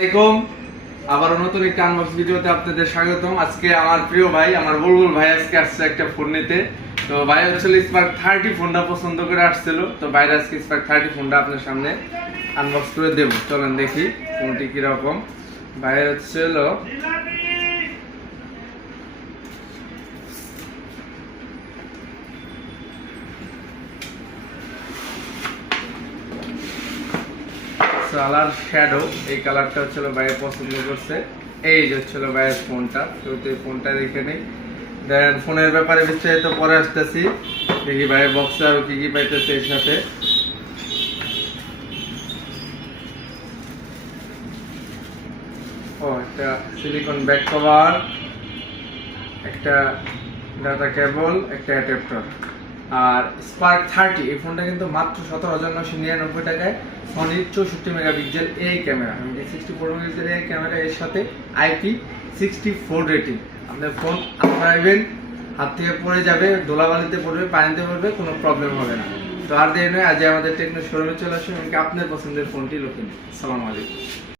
আসসালামাইকুম। আবার নতুন একটা আনবক্স ভিডিওতে আপনাদের স্বাগতম। আজকে আমার প্রিয় ভাই, আমার বুলবুল ভাই আজকে আসছে একটা ফোন নিতে। তো ভাই হচ্ছে স্পার্ক 30 ফোনটা পছন্দ করে আসছিল। তো বাইরে আজকে স্পার্ক 30 ফোনটা আপনার সামনে আনবক্স করে দেবো। চলেন দেখি ফোনটি কিরকম। ভাই হচ্ছিল কালার শ্যাডো, এই কালারটা হচ্ছিল ভাইয়ের পছন্দ করছে। এই যে হচ্ছিল ভাইয়ের ফোনটা, ফোনটা দেখে নেই। দেন ফোনের ব্যাপারে বিস্তারিত পরে আসতেছি। দেখি ভাইয়ের বক্সে আরো কি কি পাইতেছে এর সাথে। ও একটা সিলিকন ব্যাক কভার, একটা ডাটা কেবল, একটা অ্যাডাপ্টার। আর স্পার্ক 30 এই ফোনটা কিন্তু মাত্র 17,999 টাকায়। সনির 64 মেগাপিক্সেল এই ক্যামেরা, 64 মেগাপিক্সেল এই ক্যামেরা, এর সাথে IP64 রেটিং। আপনার ফোন আপনার হাত থেকে পড়ে যাবে, ধুলাবালিতে পড়বে, পানিতে পড়বে, কোনো প্রবলেম হবে না। তো আর দেরি নয়, আজ আমাদের টেকনো শোরুমে চলে আসুন, আপনার পছন্দের ফোনটি লক্ষ্য নিন। আসসালামু আলাইকুম।